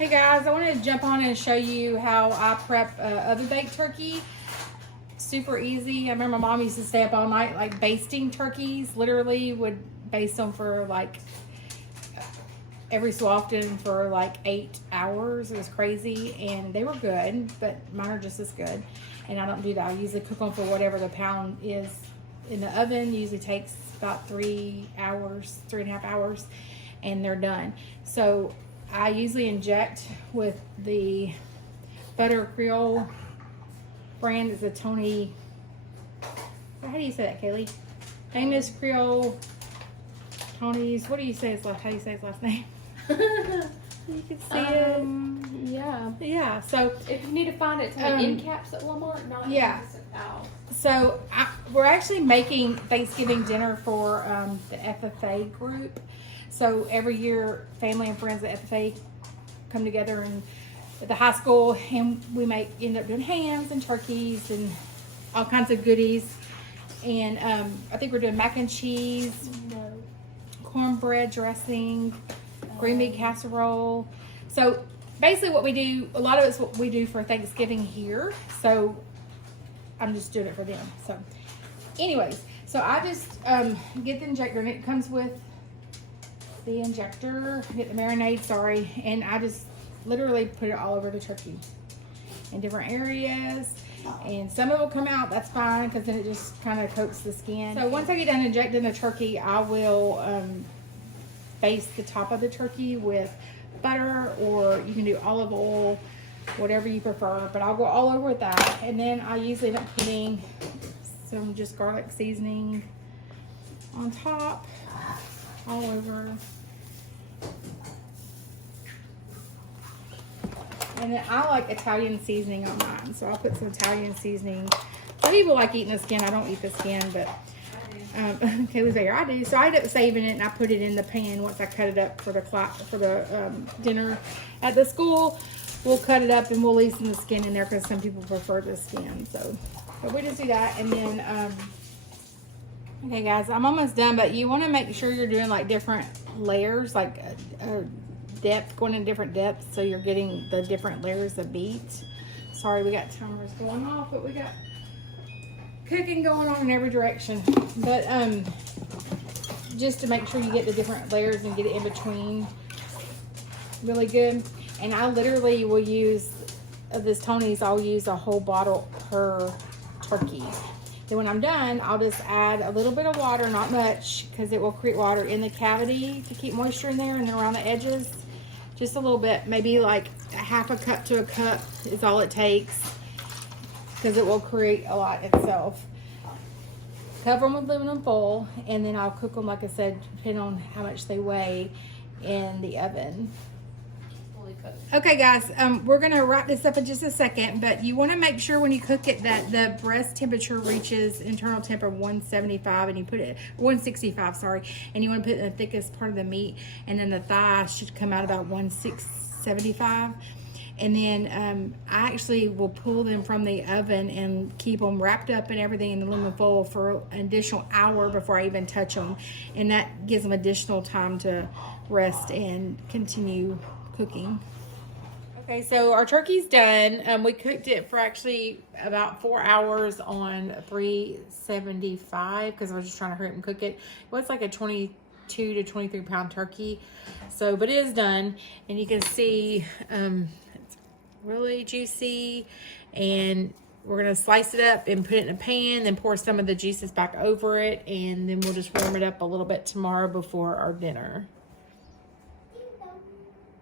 Hey guys, I wanted to jump on and show you how I prep oven baked turkey. Super easy. I remember my mom used to stay up all night like basting turkeys. Literally would baste them for like every so often for like 8 hours. It was crazy and they were good, but mine are just as good. And I don't do that. I usually cook them for whatever the pound is in the oven. Usually takes about 3 hours, 3.5 hours, and they're done. So I usually inject with the Butter Creole brand. Is a Tony. How do you say that, Kaylee? Famous Creole Tony's. What do you say his last? How do you say his last name? You can see it. Yeah. So if you need to find it, it's like end caps at Walmart. Not yeah. So we're actually making Thanksgiving dinner for the FFA group. So every year, family and friends at FFA come together and at the high school, and we end up doing hams and turkeys and all kinds of goodies. And I think we're doing mac and cheese, cornbread dressing, green bean casserole. So basically what we do, a lot of it's what we do for Thanksgiving here. So I'm just doing it for them. So anyways, so I just get the injector, and it comes with the injector, get the marinade, and I just literally put it all over the turkey in different areas. And some of it will come out, that's fine, because then it just kind of coats the skin. So once I get done injecting the turkey, I will baste the top of the turkey with butter, or you can do olive oil, whatever you prefer, but I'll go all over with that. And then I usually end up putting some just garlic seasoning on top, all over. And then I like Italian seasoning on mine, so I'll put some Italian seasoning. Some people like eating the skin. I don't eat the skin, but Kaylee's like, I do. So I end up saving it, and I put it in the pan once I cut it up for the dinner at the school. We'll cut it up and we'll leave some of the skin in there because some people prefer the skin. So, but we just do that, and then okay, guys, I'm almost done. But you want to make sure you're doing like different layers, like depth, going in different depths, so you're getting the different layers of meat. Sorry, we got timers going off, but we got cooking going on in every direction. But just to make sure you get the different layers and get it in between really good. And I literally will use this Tony's. I'll use a whole bottle per turkey. Then when I'm done, I'll just add a little bit of water, not much, because it will create water in the cavity to keep moisture in there, and then around the edges, just a little bit, maybe like a half a cup to a cup is all it takes, because it will create a lot itself. Cover them with aluminum foil, and then I'll cook them, like I said, depending on how much they weigh, in the oven. Okay, guys, we're going to wrap this up in just a second, but you want to make sure when you cook it that the breast temperature reaches internal temp of 175, and you put it 165, sorry, and you want to put it in the thickest part of the meat, and then the thigh should come out about 175. And then I actually will pull them from the oven and keep them wrapped up and everything in aluminum foil for an additional hour before I even touch them, and that gives them additional time to rest and continue cooking. Okay, so our turkey's done. We cooked it for actually about 4 hours on 375 because I was just trying to hurry up and cook it. It was like a 22 to 23 pound turkey. So, but it is done, and you can see it's really juicy. And we're gonna slice it up and put it in a pan, then pour some of the juices back over it, and then we'll just warm it up a little bit tomorrow before our dinner.